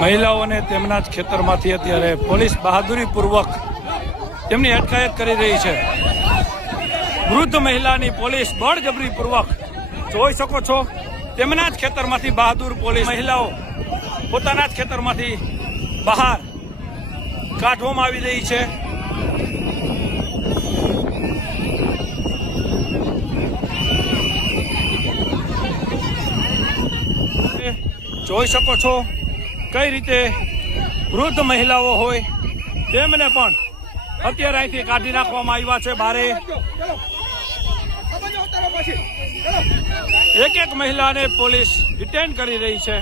મહિલાઓને તેમના જ ખેતરમાંથી અત્યારે પોલીસ બહાદુરીપૂર્વક તેમની અટકાયત કરી રહી છે। વૃદ્ધ મહિલાની પોલીસ બળજબરીપૂર્વક જોઈ શકો છો, તેમના જ ખેતરમાંથી બહાદુર પોલીસ મહિલાઓ પોતાના જ ખેતરમાંથી બહાર કાઢવામાં આવી રહી છે। જોઈ શકો છો કઈ રીતે વૃદ્ધ મહિલાઓ હોય તેમને પણ અત્યારે અહીંથી કાઢી નાખવામાં આવ્યા છે બારે। એક એક મહિલાને પોલીસ ડિટેન કરી રહી છે।